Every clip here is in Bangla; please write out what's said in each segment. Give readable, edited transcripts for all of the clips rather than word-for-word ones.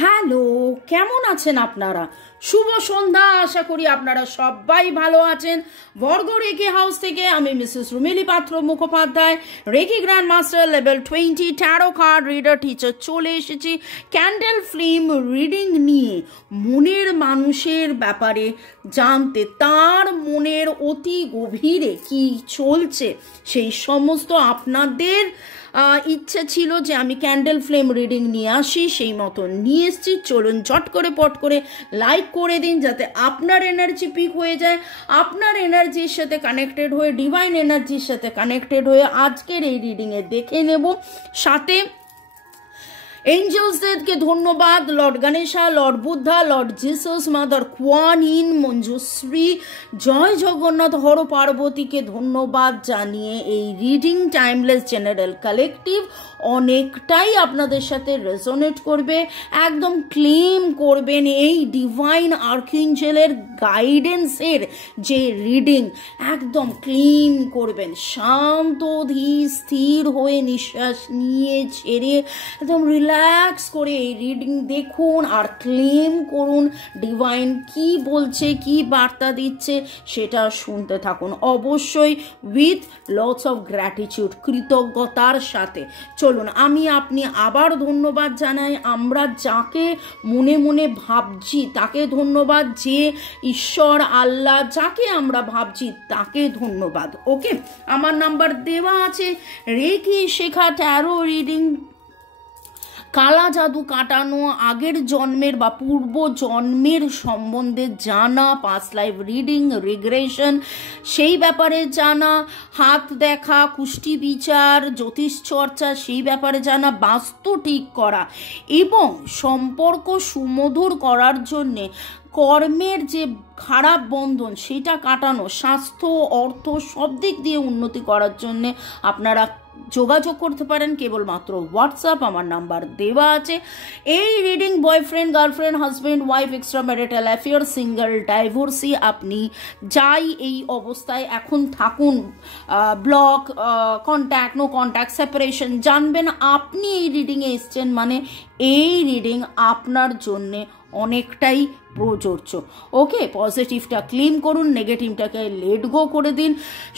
হ্যালো, কেমন আছেন আপনারা? শুভ সন্ধ্যা। আশা করি আপনারা সবাই ভালো আছেন। বর্গ রেকি হাউস থেকে আমি Mrs Rumili Patra Mukhopadhyay, reiki grand master level 20 tarot card reader teacher চলে এসেছি ক্যান্ডেল ফ্লেম রিডিং নিয়ে। মনের মানুষের ব্যাপারে জানতে, তার মনের অতি গভীরে কি চলছে সেই সমস্ত আপনাদের ইচ্ছে ছিল যে আমি ক্যান্ডেল ফ্লেম রিডিং নিয়ে আসি, সেই মতো নিয়ে এসছি। চলুন ঝট করে পট করে লাইক করে দিন যাতে আপনার এনার্জি পিক হয়ে যায়, আপনার এনার্জির সাথে কানেক্টেড হয়ে, ডিভাইন এনার্জির সাথে কানেক্টেড হয়ে আজকের এই রিডিংয়ে দেখে নেব। সাথে এঞ্জেলসদেরকে ধন্যবাদ, lord Ganesha, lord Buddha, lord Jesus, mother Kuan Yin, Manjushri, জয় জগন্নাথ, হর পার্বতীকে ধন্যবাদ জানিয়ে এই রিডিং টাইমলেস জেনারেল কালেকটিভ অনেকটাই আপনাদের সাথে রেজোনেট করবে। একদম ক্লেম করবেন এই ডিভাইন আর্কএঞ্জেলের গাইডেন্সের যে রিডিং, একদম ক্লেম করবেন। শান্ত ধীর স্থির হয়ে নিঃশ্বাস নিয়ে ছেড়ে একদম রিল্যাক্স করে এই রিডিং দেখুন আর ক্লেম করুন। ডিভাইন কি বলছে, কি বার্তা দিচ্ছে সেটা শুনতে থাকুন, অবশ্যই উইথ লটস অফ গ্র্যাটিটিউড, কৃতজ্ঞতার সাথে। চলুন আমি আপনি আবার ধন্যবাদ জানাই। আমরা যাকে মনে মনে ভাবছি তাকে ধন্যবাদ, যে ঈশ্বর আল্লাহ যাকে আমরা ভাবছি তাকে ধন্যবাদ। ওকে, আমার নাম্বার দেওয়া আছে। রেকি শেখা, ট্যারো রিডিং, কালা জাদু কাটানো, আগের জন্মের বা পূর্ব জন্মের সম্বন্ধে জানা, পাস্ট লাইফ রিডিং, রিগ্রেশন সেই ব্যাপারে জানা, হাত দেখা, কুষ্টি বিচার, জ্যোতিষ চর্চা সেই ব্যাপারে জানা, বাস্তু ঠিক করা এবং সম্পর্ক সুমধুর করার জন্যে কর্মের যে খারাপ বন্ধন সেটা কাটানো, স্বাস্থ্য, অর্থ সব দিক দিয়ে উন্নতি করার জন্যে আপনারা যোগাযোগ করতে পারেন কেবলমাত্র হোয়াটসঅ্যাপ, আমার নাম্বার দেওয়া আছে। এই reading boyfriend, girlfriend, husband, wife, extra marital affair, single, divorcee, আপনি যাই এই অবস্থায় এখন থাকুন, block, contact, no contact, separation, জানবেন আপনি এই রিডিংয়ে এসছেন মানে এই রিডিং আপনার জন্যে অনেকটাই প্রযোজ্য। ওকে, পজিটিভটা ক্লেম করুন, নেগেটিভটাকে লেট গো করে দিন।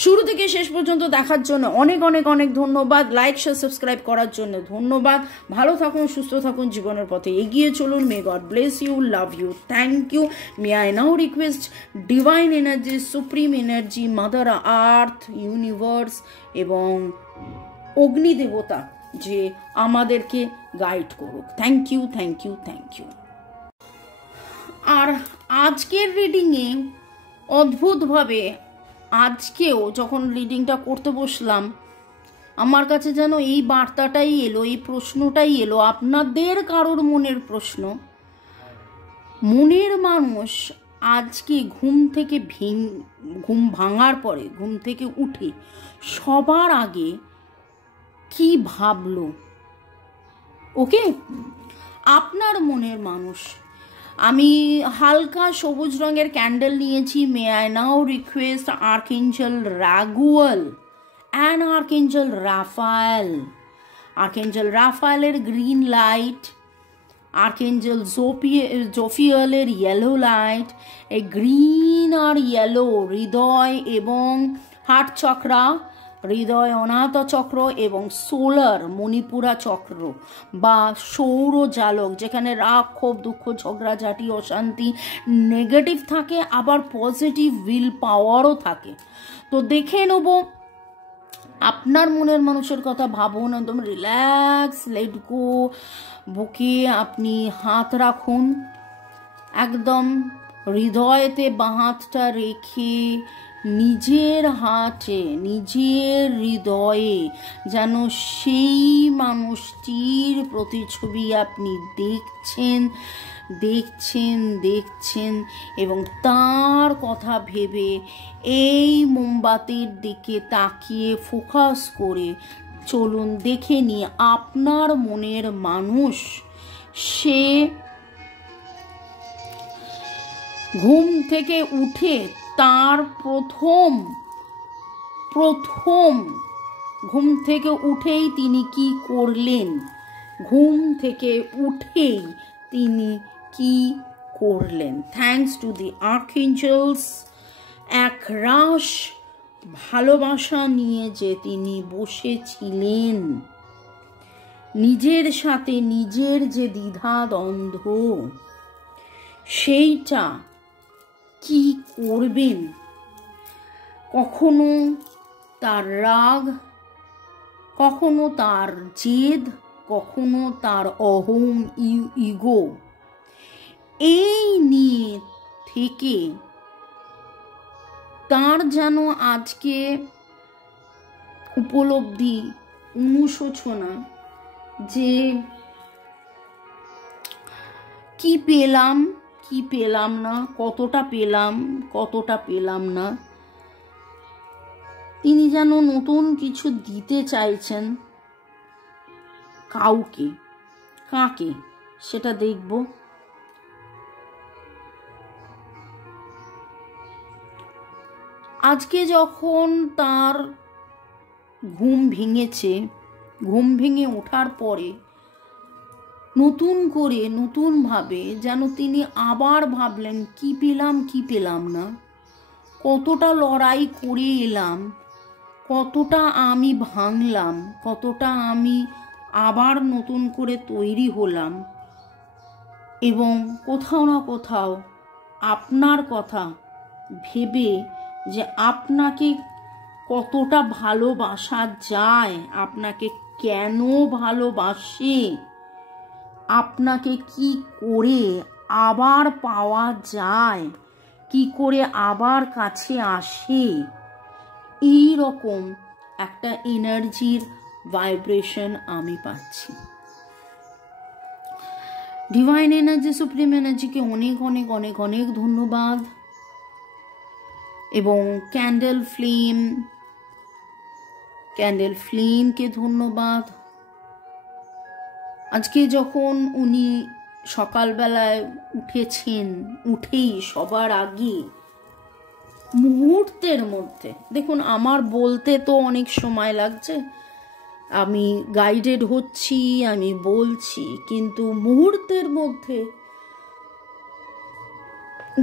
শুরু থেকে শেষ পর্যন্ত দেখার জন্য অনেক অনেক অনেক ধন্যবাদ। লাইক, শেয়ার, সাবস্ক্রাইব করার জন্য ধন্যবাদ। ভালো থাকুন, সুস্থ থাকুন, জীবনের পথে এগিয়ে চলুন। May God bless you, love you, thank you. May I now request divine energy, supreme energy, mother earth, universe এবং অগ্নিদেবতা যে আমাদেরকে গাইড করুক। Thank you, thank you, thank you. আর আজকের রিডিংয়ে অদ্ভুতভাবে আজকেও যখন রিডিংটা করতে বসলাম আমার কাছে যেন এই বার্তাটাই এলো, এই প্রশ্নটাই এলো, আপনাদের কারোর মনের প্রশ্ন। মনের মানুষ আজকে ঘুম ভাঙার পরে, ঘুম থেকে উঠে সবার আগে কি ভাবলো? ওকে, আপনার মনের মানুষ। আমি হালকা সবুজ রঙের ক্যান্ডেল নিয়েছি। May I now request archangel Raguel and archangel Raphael, archangel রাফায়েলের গ্রিন লাইট, আর্কএঞ্জেল জোফিয়েলের ইয়েলো লাইট, এই গ্রিন আর ইয়েলো হৃদয় এবং হার্ট চক্রা, হৃদয় অনাহত চক্র এবং সোলার মণিপুরা চক্র বা সৌর জালক, যেখানে রাগ, ক্ষোভ, দুঃখ, ঝগড়াঝাটি, অশান্তি, নেগেটিভ থাকে, আবার পজিটিভ উইল পাওয়ারও থাকে। তো দেখে নেব আপনার মনের মানুষের কথা। ভাবুন, একদম রিল্যাক্স, লেট গো। বুকে আপনি হাত রাখুন, একদম হৃদয়তে বাঁ হাতটা রেখে নিজের হাতে, নিজের হৃদয়ে যেন সেই মানুষটির প্রতিছবি আপনি দেখছেন দেখছেন দেখছেন এবং তার কথা ভেবে এই মোমবাতির দিকে তাকিয়ে ফোকাস করে চলুন দেখে নিয়ে আপনার মনের মানুষ সে ঘুম থেকে উঠে তার প্রথম ঘুম থেকে উঠেই তিনি কি করলেন, ঘুম থেকে উঠেই তিনি কি করলেন? থ্যাঙ্কস টু দি আর্কএঞ্জেলস, এক রাশ ভালোবাসা নিয়ে যে তিনি বসেছিলেন, নিজের সাথে নিজের যে দ্বিধা দ্বন্দ্ব, সেইটা কি করবেন? কখনো তার রাগ, কখনো তার জেদ, কখনো তার অহং ইগো, এই নিয়ে থেকে তার যেন আজকে উপলব্ধি, অনুশোচনা যে কি পেলাম কি পেলাম না, কতটা পেলাম কতটা পেলাম না, তিনি যেন নতুন কিছু দিতে চাইছেন কাউকে। কাকে সেটা দেখব। আজকে যখন তার ঘুম ভেঙেছে, ঘুম ভেঙে ওঠার পরে নতুন করে নতুনভাবে যেন তিনি আবার ভাবলেন কি পেলাম কি পেলাম না, কতটা লড়াই করে এলাম, কতটা আমি ভাঙলাম, কতটা আমি আবার নতুন করে তৈরি হলাম, এবং কোথাও না কোথাও আপনার কথা ভেবে যে আপনাকে কতটা ভালোবাসা যায়, আপনাকে কেন ভালোবাসে, আপনাকে কি করে আবার পাওয়া যায়, কি করে আবার কাছে আসে, এই রকম একটা এনার্জির ভাইব্রেশন আমি পাচ্ছি। ডিভাইন এনার্জি, সুপ্রিম এনার্জিকে অনেক অনেক অনেক অনেক ধন্যবাদ। এবং ক্যান্ডেল ফ্লেমকে ধন্যবাদ। আজকে যখন উনি সকালবেলায় উঠেছেন, উঠেই সবার আগে মুহূর্তের মধ্যে, দেখুন আমার বলতে তো অনেক সময় লাগছে, আমি গাইডেড হচ্ছি, আমি বলছি, কিন্তু মুহূর্তের মধ্যে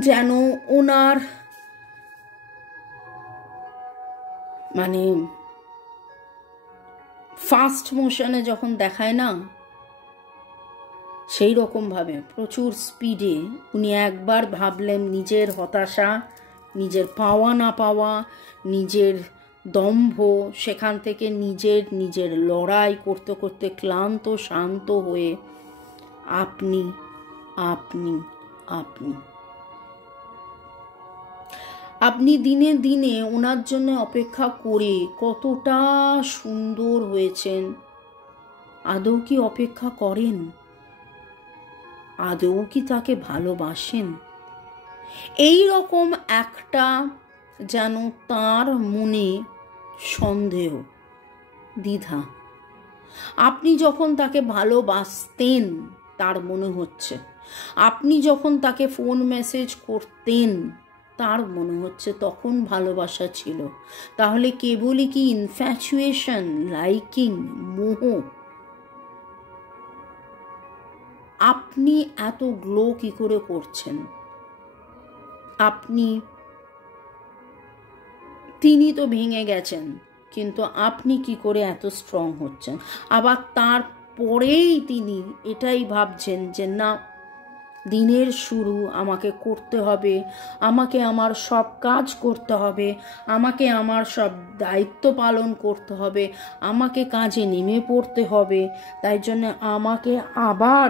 যেন ওনার মানে ফাস্ট মোশনে যখন দেখায় না, সেই রকম ভাবে প্রচুর স্পিডে উনি একবার ভাবলেন নিজের হতাশা, নিজের পাওয়া না পাওয়া, নিজের দম্ভ, সেখান থেকে নিজের লড়াই করতে করতে ক্লান্ত শান্ত হয়ে আপনি আপনি আপনি আপনি দিনে দিনে ওনার জন্য অপেক্ষা করে কতটা সুন্দর হয়েছেন। আদৌ কি অপেক্ষা করেন? আদৌ কি তাকে ভালোবাসেন? এই রকম একটা যেন তার মনে সন্দেহ, দ্বিধা। আপনি যখন তাকে ভালোবাসতেন তার মনে হচ্ছে, আপনি যখন তাকে ফোন মেসেজ করতেন তার মনে হচ্ছে তখন ভালোবাসা ছিল। তাহলে কেবলই কি ইনফ্যাচুয়েশন, লাইকিং, মোহ? আপনি এত গ্লো কি করে করছেন? তিনি তো ভেঙে গেছেন, কিন্তু আপনি কি করে এত স্ট্রং হচ্ছেন? আবার তারপরেই তিনি এটাই ভাবছেন যে না, দিনের শুরু আমাকে করতে হবে, আমাকে আমার সব কাজ করতে হবে, আমাকে আমার সব দায়িত্ব পালন করতে হবে, আমাকে কাজে নেমে পড়তে হবে, তাই জন্য আমাকে আবার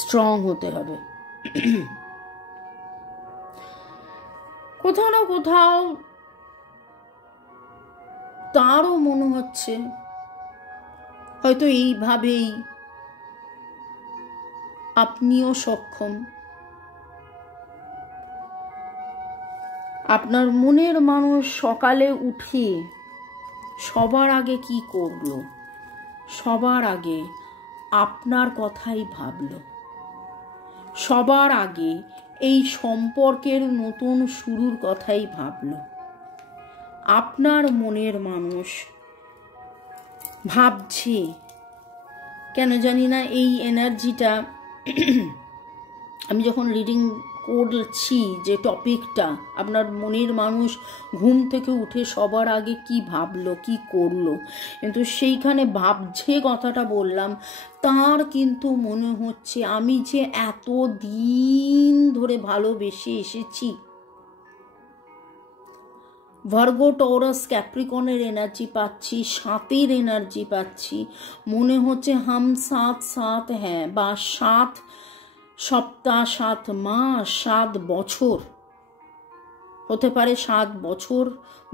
স্ট্রং হতে হবে। কোথাও না কোথাও তারও মনে হচ্ছে হয়তো এইভাবেই আপনিও সক্ষম। আপনার মনের মানুষ সকালে উঠে সবার আগে কি করলো? সবার আগে আপনার কথাই ভাবলো, সবার আগে এই সম্পর্কের নতুন শুরুর কথাই ভাবলো। আপনার মনের মানুষ ভাবছে কেন জানি না এই এনার্জিটা আমি যখন রিডিং করছি, যে টপিকটা আপনার মনের মানুষ ঘুম থেকে উঠে সবার আগে কি ভাবলো, কি করলো, কিন্তু সেইখানে ভাবছে কথাটা বললাম, তার কিন্তু মনে হচ্ছে আমি যে এত দিন ধরে ভালোবেসে এসেছি। ভার্গো, টরাস, ক্যাপ্রিকনের এনার্জি পাচ্ছি, 7-এর এনার্জি পাচ্ছি। মনে হচ্ছে হাম সাথ সাথ হ্যাঁ, বা 7 সপ্তাহ, 7 মাস, 7 বছর হতে পারে, 7 বছর,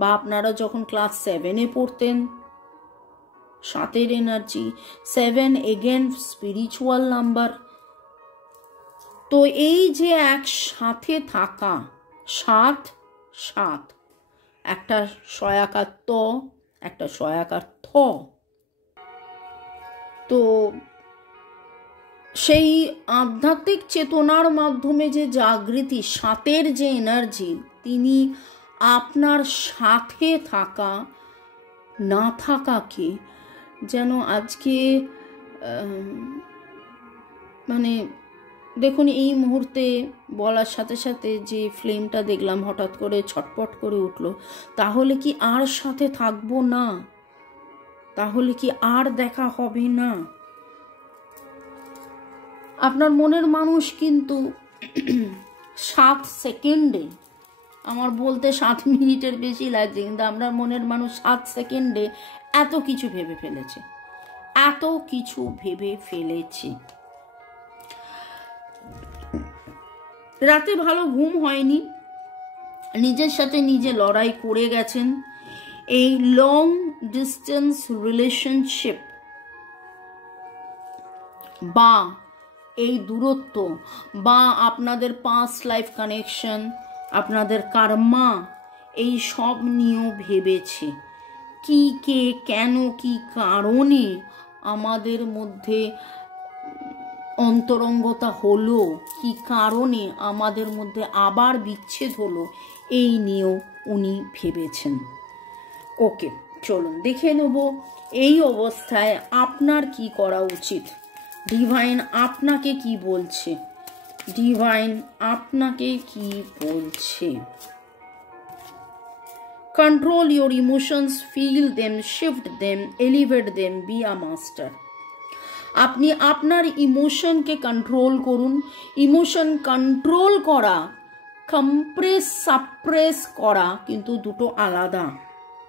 বা আপনারা যখন ক্লাস 7-এ পড়তেন, 7-এর এনার্জি। 7 again spiritual number. তো এই যে একসাথে থাকা, 7 7, একটা সয়াকার ত, একটা সয়াকার থ, তো সেই আধ্যাত্মিক চেতনার মাধ্যমে যে জাগৃতি, 7-এর যে এনার্জি, তিনি আপনার সাথে থাকা না থাকাকে যেন আজকে মানে দেখুন, এই মুহূর্তে বলার সাথে সাথে যে ফ্লেমটা দেখলাম হঠাৎ করে ছটপট করে উঠলো, তাহলে কি আর সাথে থাকবো না? তাহলে কি আর দেখা হবে না? আপনার মনের মানুষ কিন্তু 7 সেকেন্ডে, আমার বলতে 7 মিনিটের বেশি লাগছে, কিন্তু আপনার মনের মানুষ 7 সেকেন্ডে এত কিছু ভেবে ফেলেছে, এত কিছু ভেবে ফেলেছে। রাতে ভালো ঘুম হয়নি, নিজের সাথে নিজে লড়াই করে গেছেন। এই লং ডিস্টেন্স রিলেশনশিপ বা এই দূরত্ব বা আপনাদের পাস্ট লাইফ কানেকশন, আপনাদের কার্মা, এই সব নিয়েও ভেবেছে কি, কে, কেন, কি কারণে আমাদের মধ্যে অন্তরঙ্গতা হলো, কি কারণে আমাদের মধ্যে আবার বিচ্ছেদ হলো, এই নিয়েও উনি ভেবেছেন। ওকে, চলুন দেখে নেব এই অবস্থায় আপনার কি করা উচিত। ডিভাইন আপনাকে কি বলছে, ডিভাইন আপনাকে কি বলছে। Control your emotions, feel them, shift them, elevate them, be a master. আপনি আপনার ইমোশনকে কন্ট্রোল করুন। ইমোশন কন্ট্রোল করা, কম্প্রেস সাপ্রেস করা কিন্তু দুটো আলাদা।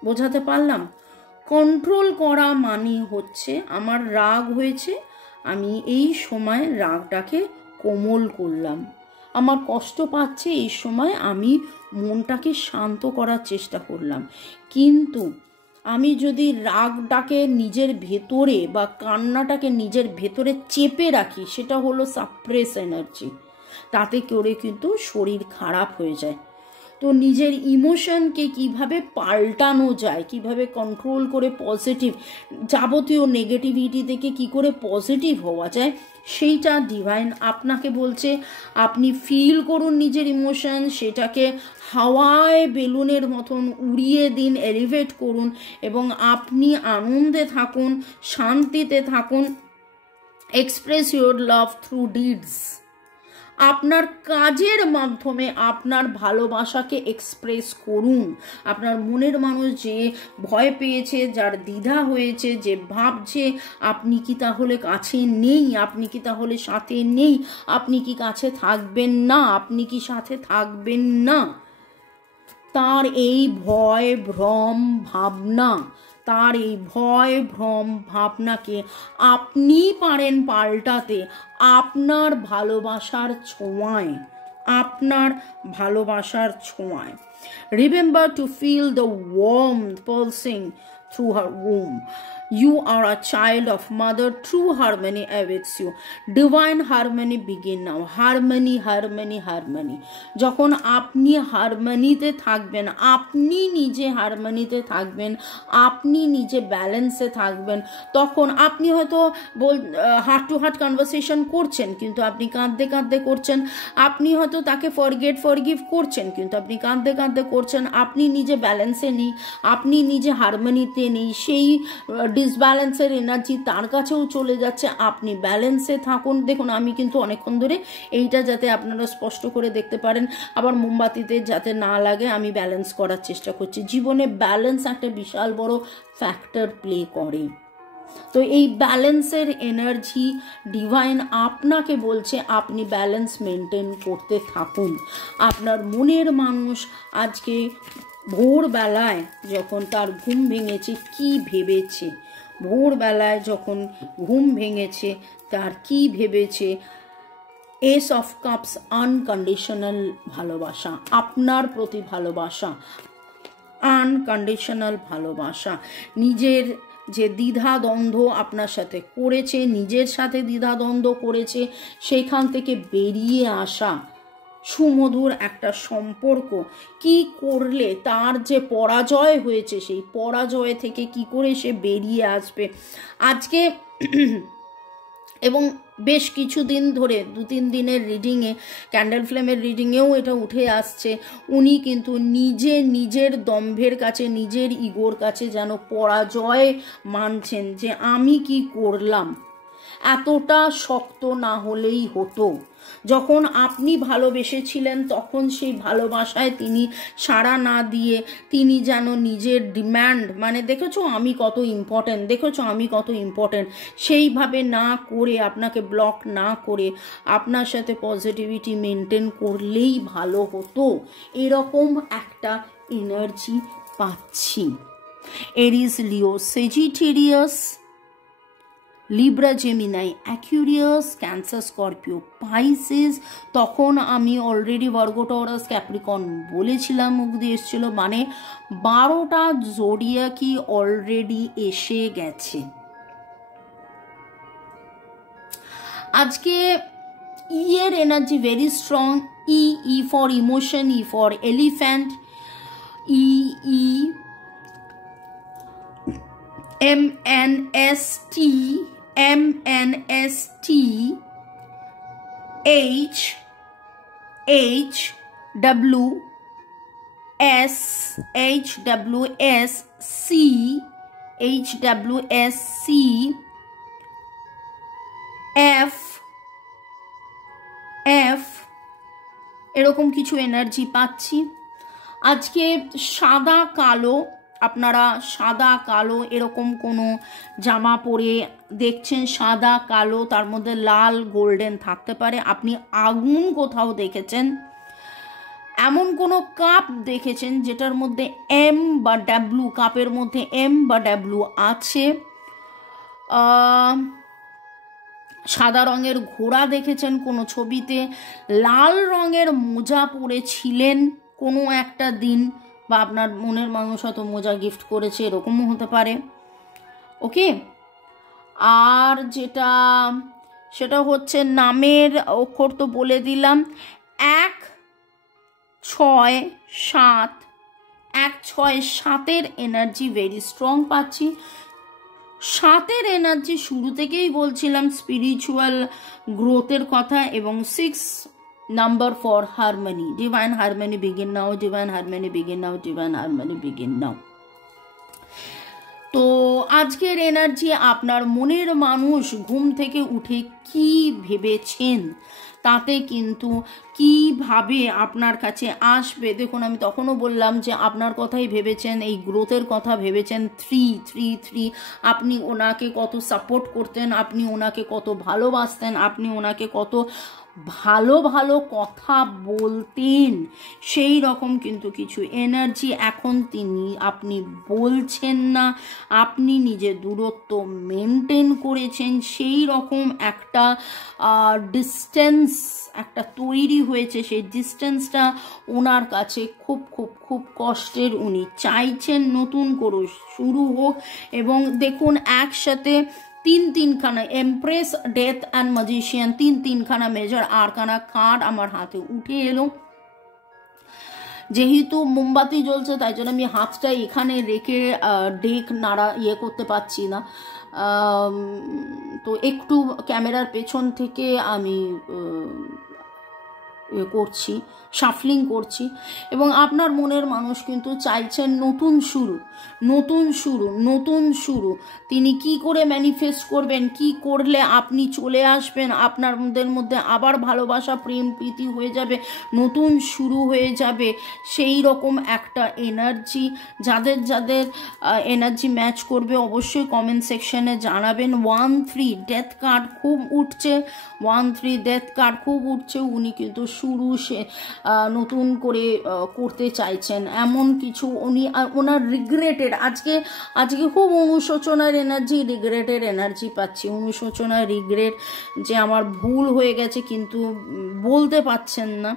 বোঝাতে পারলাম? কন্ট্রোল করা মানে হচ্ছে আমার রাগ হয়েছে, আমি এই সময় রাগটাকে কোমল করলাম। আমার কষ্ট পাচ্ছে, এই সময় আমি মনটাকে শান্ত করার চেষ্টা করলাম। কিন্তু আমি যদি রাগটাকে নিজের ভেতরে বা কান্নাটাকে নিজের ভেতরে চেপে রাখি, সেটা হলো সাপ্রেস এনার্জি। তাতে করে কিন্তু শরীর খারাপ হয়ে যায়। তো নিজের ইমোশনকে কিভাবে পাল্টানো যায়, কিভাবে কন্ট্রোল করে পজিটিভ, যাবতীয় নেগেটিভিটি থেকে কি করে পজিটিভ হওয়া যায়, সেইটা ডিভাইন আপনাকে বলছে। আপনি ফিল করুন নিজের ইমোশন, সেটাকে হাওয়ায় বেলুনের মতন উড়িয়ে দিন, এলিভেট করুন, এবং আপনি আনন্দে থাকুন, শান্তিতে থাকুন। Express your love through deeds. আপনার কাজের মাধ্যমে আপনার ভালোবাসাকে এক্সপ্রেস করুন। আপনার মনের মানুষ যে ভয় পেয়েছে, যার দ্বিধা হয়েছে, যে ভাবছে আপনি কি তাহলে কাছে নেই, আপনি কি তাহলে সাথে নেই, আপনি কি কাছে থাকবেন না, আপনি কি সাথে থাকবেন না, তার এই ভয় ভ্রম ভাবনা, তার এই ভয় ভ্রম ভাবনাকে আপনি পারেন পাল্টাতে আপনার ভালোবাসার ছোঁয়ায়, আপনার ভালোবাসার ছোঁয়ায়। Remember to feel the warmth pulsing through her womb. You are a child of mother. True harmony awaits you. Divine harmony begin now. Harmony, harmony, harmony. যখন আপনি হারমোনিতে থাকবেন, আপনি নিজে হারমোনিতে থাকবেন, আপনি নিজে ব্যালেন্সে থাকবেন, তখন আপনি হয়তো হার্ট টু হার্ট কনভারসেশন করছেন, কিন্তু আপনি কাঁদতে কাঁদতে করছেন। আপনি হয়তো তাকে ফরগিভ করছেন, কিন্তু আপনি কাঁদতে কাঁদতে করছেন। আপনি নিজে ব্যালেন্সে নেই, আপনি নিজে হারমোনিতে নেই। সেই ডিসব্যালেন্সের এনার্জি তার কাছেও চলে যাচ্ছে, আপনি ব্যালেন্সে থাকুন। দেখুন আমি কিন্তু অনেকক্ষণ ধরে এইটা যাতে আপনারা স্পষ্ট করে দেখতে পারেন, আবার মোমবাতিতে যাতে না লাগে আমি ব্যালেন্স করার চেষ্টা করছি। জীবনে ব্যালেন্স একটা বিশাল বড় ফ্যাক্টর প্লে করে। তো এই ব্যালেন্সের এনার্জি ডিভাইন আপনাকে বলছে আপনি ব্যালেন্স মেনটেন করতে থাকুন। আপনার মনের মানুষ আজকে ভোরবেলায় যখন তার ঘুম ভেঙেছে কি ভেবেছে, ভোরবেলায় যখন ঘুম ভেঙেছে তার কি ভেবেছে, এস অফ কাপস আনকন্ডিশনাল ভালোবাসা, আপনার প্রতি ভালোবাসা, আনকন্ডিশনাল ভালোবাসা। নিজের যে দ্বিধাদ্বন্দ্ব আপনার সাথে করেছে, নিজের সাথে দ্বিধাদ্বন্দ্ব করেছে, সেখান থেকে বেরিয়ে আসা, সুমধুর একটা সম্পর্ক। কি করলে তার যে পরাজয় হয়েছে সেই পরাজয় থেকে কি করে সে বেরিয়ে আসবে আজকে। এবং বেশ কিছুদিন ধরে 2-3 দিনের রিডিংয়ে, ক্যান্ডেল ফ্লেমের রিডিংয়েও এটা উঠে আসছে, উনি কিন্তু নিজের দম্ভের কাছে, নিজের ইগোর কাছে যেন পরাজয় মানছেন যে আমি কি করলাম, এতটা শক্ত না হলেই হতো। যখন আপনি ভালোবেসেছিলেন তখন সেই ভালোবাসায় তিনি সাড়া না দিয়ে তিনি যেন নিজের ডিম্যান্ড, মানে দেখেছো আমি কত ইম্পর্টেন্ট, দেখেছো আমি কত ইম্পর্টেন্ট, সেইভাবে না করে, আপনাকে ব্লক না করে আপনার সাথে পজিটিভিটি মেনটেন করলেই ভালো হতো, এরকম একটা এনার্জি পাচ্ছি। Aries, Leo, Sagittarius, Libra, Gemini, Aquarius, Cancer, Scorpio, Pisces. তখন আমি অলরেডি ভার্গো, টরাস, ক্যাপ্রিকন বলেছিলাম, মুখ দিয়ে এসেছিল, মানে 12টা জোডিয়াকই অলরেডি এসে গেছে। আজকে ই এর energy very strong. E for emotion, E for elephant, E MNST, HWC, F এরকম কিছু এনার্জি পাচ্ছি আজকে। সাদা কালো, আপনারা সাদা কালো এরকম কোনো জামা পরে দেখছেন, সাদা কালো তার মধ্যে লাল গোল্ডেন থাকতে পারে। আপনি আগুন কোথাও দেখেছেন, এমন কোনো কাপ দেখেছেন যেটার মধ্যে M বা W, কাপের মধ্যে M বা W আছে। সাদা রঙের ঘোড়া দেখেছেন কোনো ছবিতে, লাল রঙের মোজা পরেছিলেন কোনো একটা দিন, বা আপনার মনের মানুষ হয়তো মোজা গিফট করেছে, এরকমও হতে পারে। ওকে, আর সেটা হচ্ছে নামের অক্ষর তো বলে দিলাম, 1, 6, 7, 1, 6, 7-এর এনার্জি ভেরি স্ট্রং পাচ্ছি। 7-এর এনার্জি শুরু থেকেই বলছিলাম স্পিরিচুয়াল গ্রোথের কথা, এবং 6 number for harmony, divine harmony begin now, divine harmony begin now, divine harmony begin now। তো আজকের এনার্জি আপনার মনের মানুষ ঘুম থেকে উঠে কি ভেবেছেন তাতে কিন্তু কিভাবে আপনার কাছে আসবে। দেখুন আমি তখনও বললাম যে আপনার কথাই ভেবেছেন, এই গ্রোথের কথা ভেবেছেন। 333 আপনি ওনাকে কত সাপোর্ট করতেন, আপনি ওনাকে কত ভালোবাসতেন, আপনি ওনাকে কত ভালো ভালো কথা বলতেন, সেই রকম কিন্তু কিছু এনার্জি এখন আপনি বলছেন না, আপনি নিজের দূরত্ব মেনটেন করেছেন, সেই রকম একটা ডিস্টেন্স একটা তৈরি হয়েছে। সেই ডিস্টেন্সটা ওনার কাছে খুব খুব খুব কষ্টের। উনি চাইছেন নতুন করে শুরু হোক। এবং দেখুন একসাথে 3-3খানা এমপ্রেস, ডেথ অ্যান্ড ম্যাজিশিয়ান, 3-3খানা মেজর আরকানা কার্ড আমার হাতে উঠে এলো। যেহেতু মোমবাতি জ্বলছে তাই জন্য আমি হাতটা এখানে রেখে ডেক নাড়া করতে পারছি না, তো একটু ক্যামেরার পেছন থেকে আমি করছি, শাফলিং করছি, এবং আপনার মনের মানুষ কিন্তু চাইছেন নতুন শুরু, নতুন শুরু, নতুন শুরু। তিনি কি করে ম্যানিফেস্ট করবেন, কি করলে আপনি চলে আসবেন, আপনাদের মধ্যে আবার ভালোবাসা, প্রেম, প্রীতি হয়ে যাবে, নতুন শুরু হয়ে যাবে, সেই রকম একটা এনার্জি। যাদের যাদের এনার্জি ম্যাচ করবে অবশ্যই কমেন্ট সেকশনে জানাবেন। 1-3 ডেথ কার্ড খুব উঠছে, 1-3 ডেথ কার্ড খুব উঠছে। উনি কিন্তু শুরু নতুন করে করতে চাইছেন, এমন কিছু উনি ওনার রিগ্রেটেড, আজকে খুব অনুশোচনার এনার্জি, রিগ্রেটের এনার্জি পাচ্ছি। অনুশোচনার, রিগ্রেট, যে আমার ভুল হয়ে গেছে কিন্তু বলতে পারছেন না,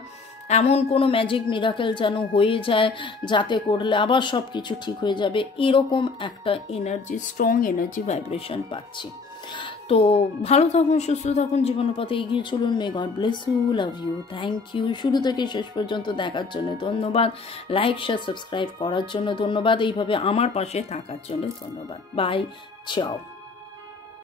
এমন কোনো ম্যাজিক মিরাকেল যেন হয়ে যায়, যাতে করলে আবার সব কিছু ঠিক হয়ে যাবে, এরকম একটা এনার্জি, স্ট্রং এনার্জি ভাইব্রেশন পাচ্ছি। তো ভালো থাকুন, সুস্থ থাকুন, জীবনের পথে এগিয়ে চলুন। May God bless you, love you, thank you. শুরু থেকে শেষ পর্যন্ত দেখার জন্য ধন্যবাদ, লাইক শেয়ার সাবস্ক্রাইব করার জন্য ধন্যবাদ, এইভাবে আমার পাশে থাকার জন্য ধন্যবাদ। বাই, চাও।